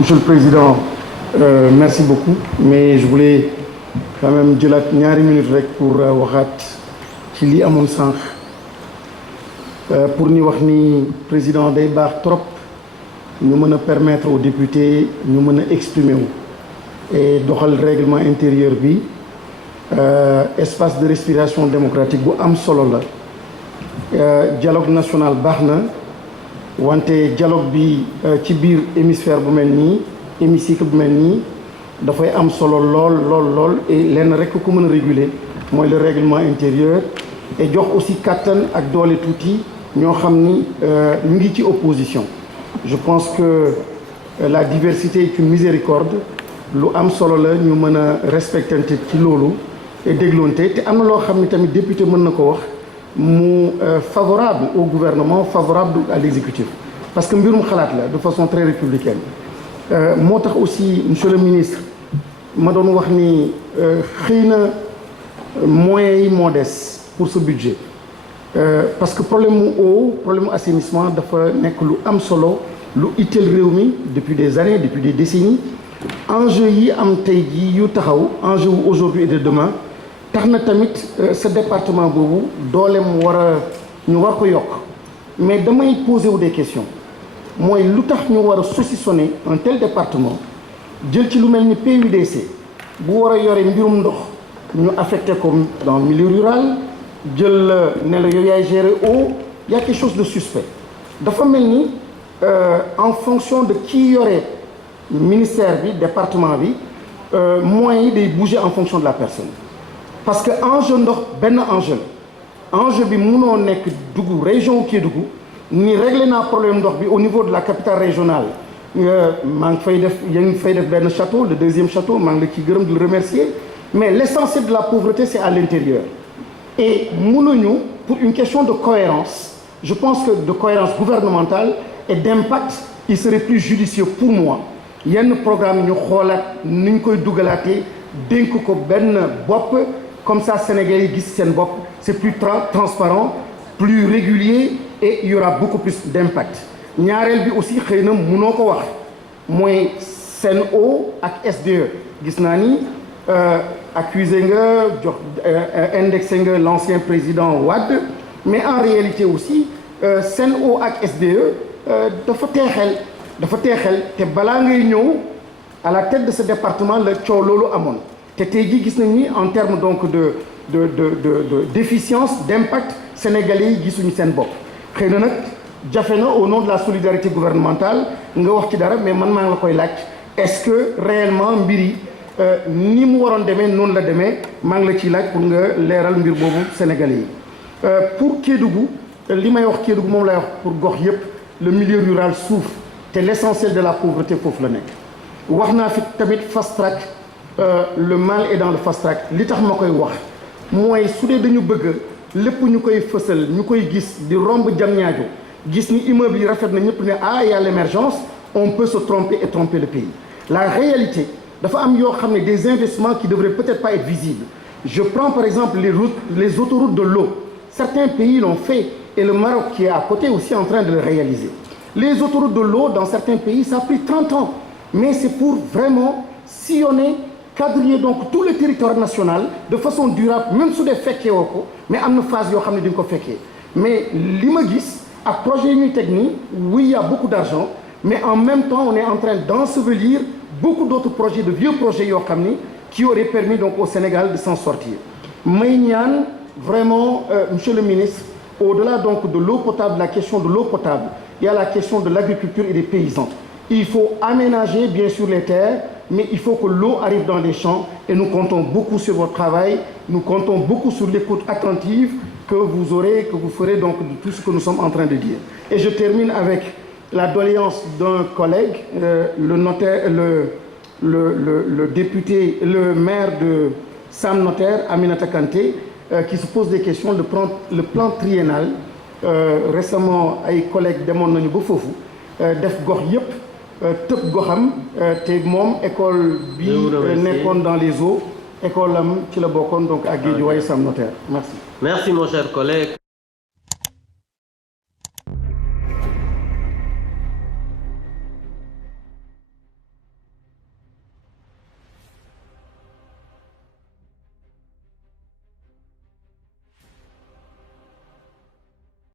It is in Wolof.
Monsieur le Président, merci beaucoup, mais je voulais quand même jëlaat ñaari minutes rek pour waxaat ci li amoon sànq pour ñu wax ni président day baax trop ñu mën a permettre aux députés ñu mën a exprimer wu et doxal règlement intérieur bi espace de respiration démocratique bu am solo la dialogue national baax na wante dialogue bi ci biir hémisphère bu mel nii hémicycle bu mel nii dafay am solo lool et lenn rek ku mën a réguler mooy le règlement intérieur et jox aussi kattan ak doole tuuti ñoo xam ni ñu ngi ci opposition. Je pense que la diversité est une miséricorde lu am solo la ñu mën a respectante ci loolu et dégloonte te am na loo xam ni tamit député mën na ko wax mu favorable au gouvernement favorable à l'exécutif parce que mbirum xalaat la de façon très républicaine moo tax aussi monsieur le ministre ma doon wax ni xëy na moyens yi moo des pour ce budget parce que problème mu eau problème mu assainissement dafa nekk lu am solo lu itteel réew mi depuis des années depuis des décennies enjeu yi am tey jii yu taxaw enjeu wu aujourd'hui et de demain tax na tamit ce département boobu dooleem ñu war ko yokk mais damay poser wu des questions mooy lu tax ñu war a saucissonner un tel département jël ci lu mel ni PUDC bu war a yore mbirum ndox ñu affecté ko dans le milieu rural jël ne la yow yaay gérer eau y a quelque chose de suspect dafa mel ni en fonction de qui yore ministère bi département bi moyens yi day bouger en fonction de la personne parce que enjeu ndox benn enjeu la enjeu bi munoo nekk dugg région Kédougou ni réglé naa problème ndox bi au niveau de la capitale régionale maa ngi fay def yaa ngi fay def benn château le deuxième château maa ngi la ci gërëm di le remercier mais l'essentiel de la pauvreté c'est à l'intérieur et mënuñu pour une question de cohérence je pense que de cohérence gouvernementale et d'impact il serait plus judicieux pour moi yenn programme ñu xoolaat ni ñu koy dugalaatee dénk ko benn bopp comme ça Sénégalais yi gis seen bopp c'est plus transparent plus régulier et il y aura beaucoup plus d'impact ñaareel bi aussi xëy na mënoo ko wax mooy Sen'Eau ak SDE gis naa ni accusé nga jox indexé nga l'ancien président Wade mais en réalité aussi Sen'Eau ak SDE dafa teexel te balaa ngay ñëw à la tête de ce département la coow loolu amoon te tey jii gis nañ ni en termes donc de d'efficience d'impact sénégalais yi gisuñu seen bopp xëy na nag jafe na au nom de la solidarité gouvernementale nga wax ci dara mais man maa ngi la koy laaj est-ce que réellement mbir yi ni mu waroon demee noonu la demee maa ngi la ciy laaj pour nga leeral mbir boobu sénégalais yi pour Kédougou li may wax Kédougou moom lay wax pour gox yépp le milieu rural souffre te l'essentiel de la pauvreté foofu la nekk wax naa fi tamit fast track le mal est dans le fast track li tax ma koy wax mooy su dee dañu bëgg lépp ñu koy fësal ñu koy gis di romb Diamniadio gis ni immeuble yi rafet na ñëpp ne ah y a l'émergence on peut se tromper et tromper le pays la réalité dafa am yoo xam ne des investissements qui devraient peut-être pas être visibles je prends par exemple les autoroutes de l'eau certains pays l'ont fait et le Maroc qui est à côté aussi en train de le réaliser les autoroutes de l'eau dans certains pays ça a pris 30 ans mais c'est pour vraiment sillonner quadriller donc tout le territoire national de façon durable même su dee fekkee woo ko mais am na phase yoo xam ne di nga ko fekkee mais li ma gis ak projet yi ñuy teg nii oui il y a beaucoup d'argent mais en même temps on est en train d'ensevelir beaucoup d'autres projets de vieux projets yoo xam ni qui auraient permis donc au Sénégal de s'en sortir may ñaan vraiment monsieur le ministre au-delà donc de l'eau potable la question de l'eau potable il y a la question de l'agriculture et des paysans il faut aménager bien sûr les terres mais il faut que l'eau arrive dans les champs et nous comptons beaucoup sur votre travail nous comptons beaucoup sur l'écoute attentive que vous ferez donc de tout ce que nous sommes en train de dire et je termine avec la doléance d'un collègue le notaire le député le maire de Sam Notaire Aminata Kanté qui se pose des questions le plan triennal récemment ay collègues demoon nañu ba foofu def gox yépp tëb goxam te moom école bi nekkoon dans les eaux école am ci la bokkoon donc ak Guédiawaye Sam Notaire merci. Merci mon cher collègue.